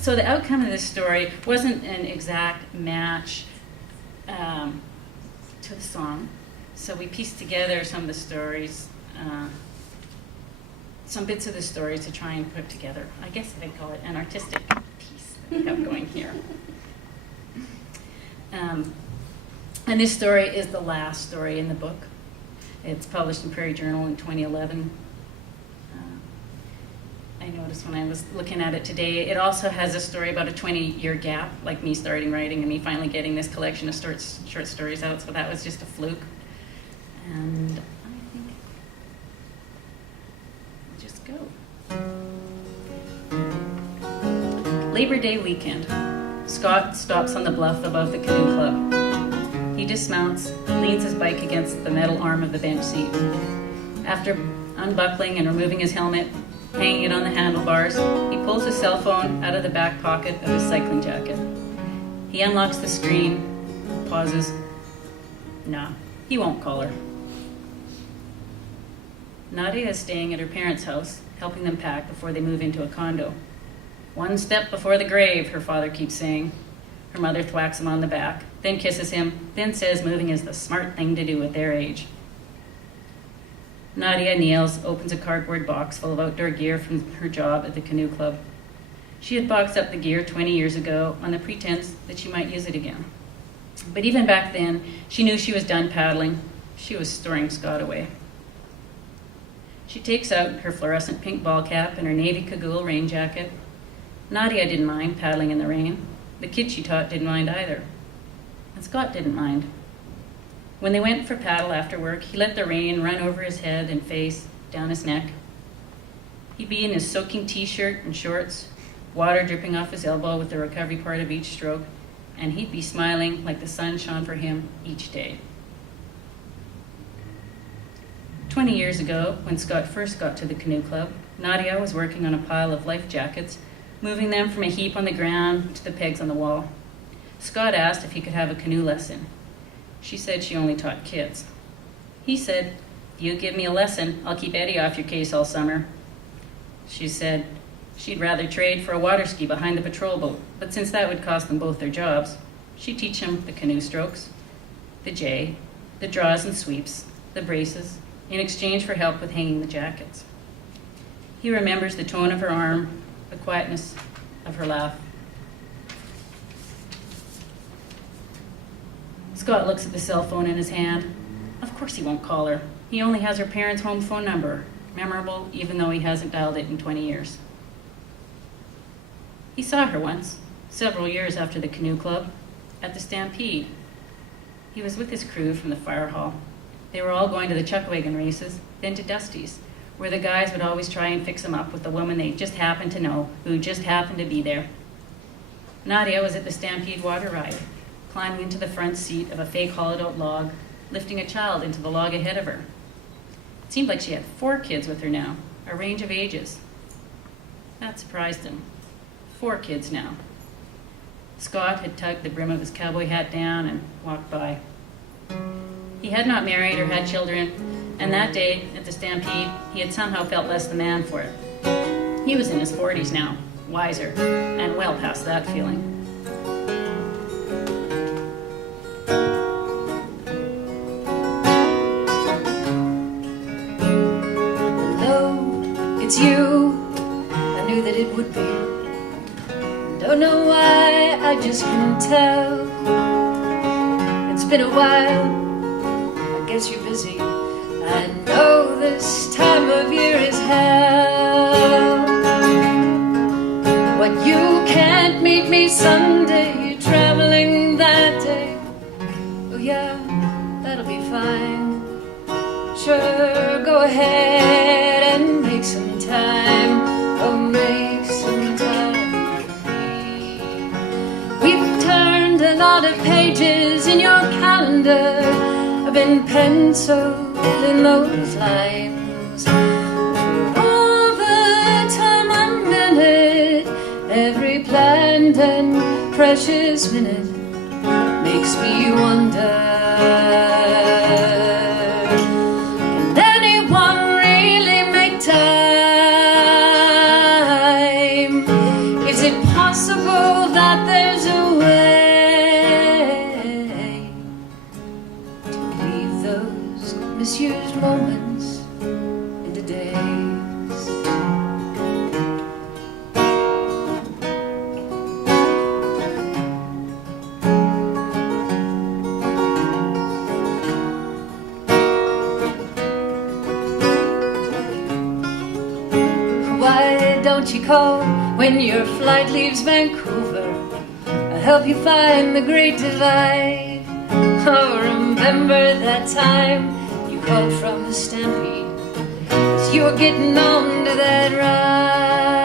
So the outcome of this story wasn't an exact match to the song. So we pieced together some of the stories, some bits of the stories to try and put together. I guess I'd call it an artistic piece that we have going here. And this story is the last story in the book. It's published in Prairie Journal in 2011. I noticed when I was looking at it today, it also has a story about a 20-year gap, like me starting writing and me finally getting this collection of short stories out, so that was just a fluke. And I think we'll just go. Labor Day weekend. Scott stops on the bluff above the canoe club. He dismounts, leans his bike against the metal arm of the bench seat. After unbuckling and removing his helmet, hanging it on the handlebars, he pulls his cell phone out of the back pocket of his cycling jacket. He unlocks the screen, pauses. Nah, he won't call her. Nadia is staying at her parents' house, helping them pack before they move into a condo. One step before the grave, her father keeps saying. Her mother thwacks him on the back, then kisses him, then says moving is the smart thing to do at their age. Nadia kneels, opens a cardboard box full of outdoor gear from her job at the canoe club. She had boxed up the gear 20 years ago on the pretense that she might use it again. But even back then, she knew she was done paddling. She was storing Scott away. She takes out her fluorescent pink ball cap and her navy cagoule rain jacket. Nadia didn't mind paddling in the rain. The kid she taught didn't mind either. And Scott didn't mind. When they went for paddle after work, he let the rain run over his head and face, down his neck. He'd be in his soaking t-shirt and shorts, water dripping off his elbow with the recovery part of each stroke, and he'd be smiling like the sun shone for him each day. 20 years ago, when Scott first got to the canoe club, Nadia was working on a pile of life jackets, moving them from a heap on the ground to the pegs on the wall. Scott asked if he could have a canoe lesson. She said she only taught kids. He said, "If you give me a lesson, I'll keep Eddie off your case all summer." She said she'd rather trade for a water ski behind the patrol boat, but since that would cost them both their jobs, she'd teach him the canoe strokes, the J, the draws and sweeps, the braces, in exchange for help with hanging the jackets. He remembers the tone of her arm, the quietness of her laugh. Scott looks at the cell phone in his hand. Of course he won't call her. He only has her parents' home phone number, memorable even though he hasn't dialed it in 20 years. He saw her once, several years after the canoe club, at the Stampede. He was with his crew from the fire hall. They were all going to the chuck wagon races, then to Dusty's, where the guys would always try and fix him up with the woman they just happened to know, who just happened to be there. Nadia was at the Stampede water ride, climbing into the front seat of a fake hollowed-out log, lifting a child into the log ahead of her. It seemed like she had 4 kids with her now, a range of ages. That surprised him. 4 kids now. Scott had tugged the brim of his cowboy hat down and walked by. He had not married or had children, and that day at the Stampede, he had somehow felt less the man for it. He was in his 40s now, wiser, and well past that feeling. It's you, I knew that it would be. Don't know why, I just couldn't tell. It's been a while, I guess you're busy. I know this time of year is hell. But you can't meet me Sunday, you're traveling that day. Oh yeah, that'll be fine. Sure, go ahead and make some time. Oh, make some time. We've turned a lot of pages in your calendar. I've been penciled in those lines. All the time I'm in it, every planned and precious minute makes me wonder. possible that there's a way to leave those misused moments into days. Why don't you call when your flight leaves Vancouver? I'll help you find the Great Divide. Oh, remember that time you called from the Stampede as you were getting on to that ride.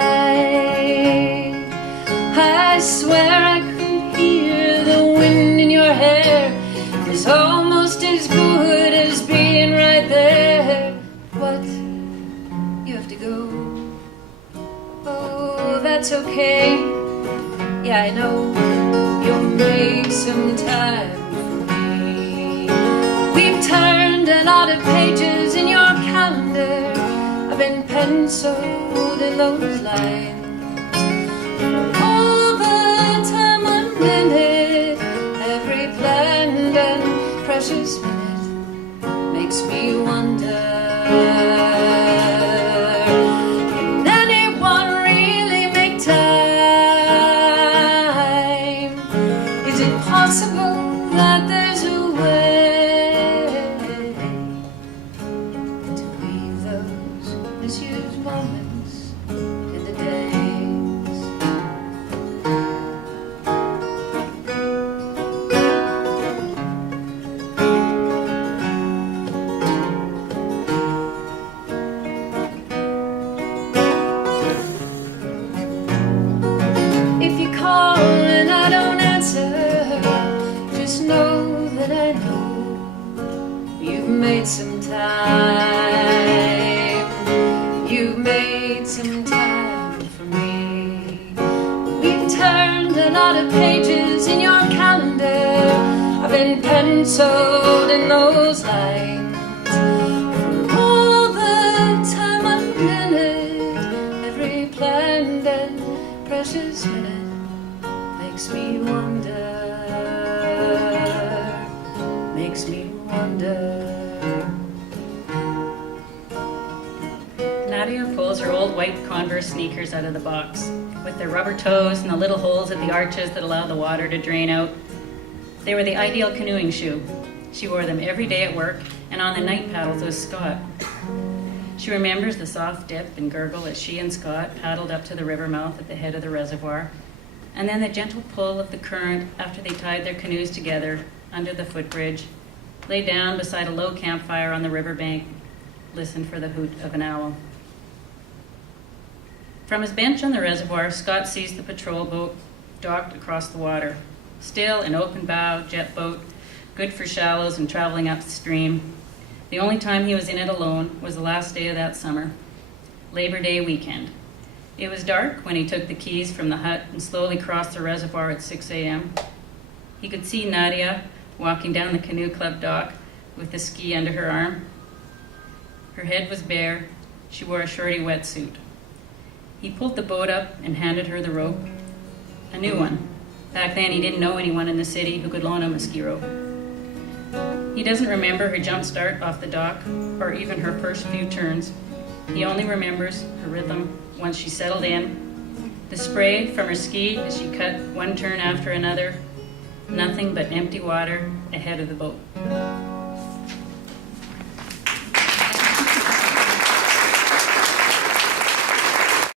I swear I could hear the wind in your hair. It was almost as good as being right there. What? You have to go. Oh, that's okay. Yeah, I know. You'll make some time for me. We've turned a lot of pages in your calendar. I've been penciled in those lines. All the time I'm in it, every planned and precious minute makes me wonder. That there's a way to leave those misused moments in the days. If you call and I don't answer, just know that I know you've made some time. You've made some time for me. We've turned a lot of pages in your calendar. I've been penciled in those lines. For all the time I'm in it, every planned and precious minute makes me wonder. Makes me wonder. Nadia pulls her old white Converse sneakers out of the box, with their rubber toes and the little holes at the arches that allow the water to drain out. They were the ideal canoeing shoe. She wore them every day at work and on the night paddles with Scott. She remembers the soft dip and gurgle as she and Scott paddled up to the river mouth at the head of the reservoir, and then the gentle pull of the current after they tied their canoes together under the footbridge, lay down beside a low campfire on the riverbank, listened for the hoot of an owl. From his bench on the reservoir, Scott sees the patrol boat docked across the water. Still an open bow jet boat, good for shallows and traveling upstream. The only time he was in it alone was the last day of that summer, Labor Day weekend. It was dark when he took the keys from the hut and slowly crossed the reservoir at 6 a.m. He could see Nadia walking down the canoe club dock with the ski under her arm. Her head was bare. She wore a shorty wetsuit. He pulled the boat up and handed her the rope, a new one. Back then he didn't know anyone in the city who could loan him a ski rope. He doesn't remember her jump start off the dock or even her first few turns. He only remembers her rhythm once she settled in, the spray from her ski as she cut one turn after another, nothing but empty water ahead of the boat.